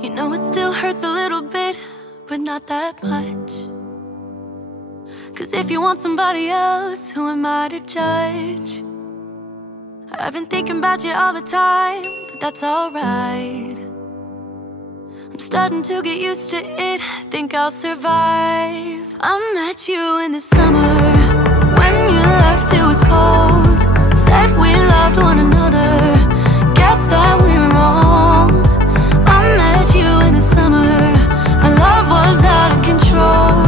You know it still hurts a little bit, but not that much. 'Cause if you want somebody else, who am I to judge? I've been thinking about you all the time, but that's alright. I'm starting to get used to it, think I'll survive. I met you in the summer, when you left it was cold. Said we loved one another, guess that we were wrong. I met you in the summer, our love was out of control.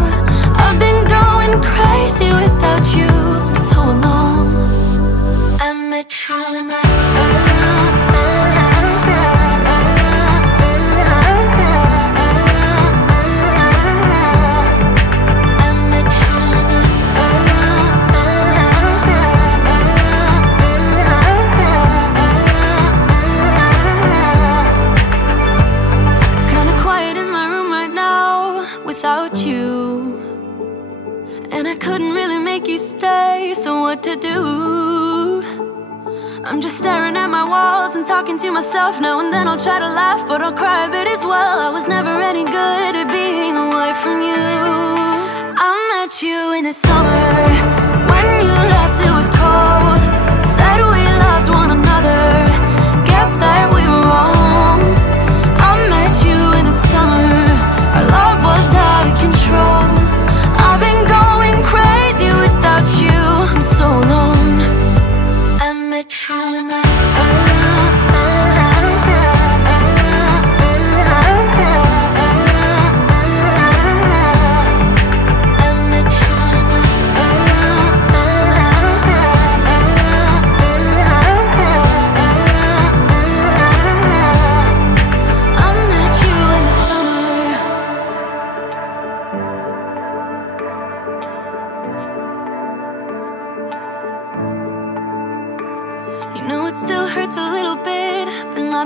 I've been going crazy without you, I'm so alone. I met you in the to do. I'm just staring at my walls and talking to myself. Now and then I'll try to laugh, but I'll cry a bit as well. I was never any good at being away from you. I met you in the summer, when you left it was cold. Said we loved one another, guess that we were wrong. I met you in the summer, our love was out of control. I've been going crazy without you, I'm so alone. I met you in the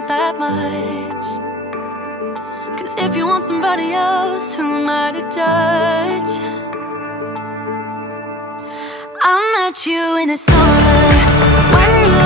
that much. 'Cause if you want somebody else, who am I to judge? I met you in the summer, when you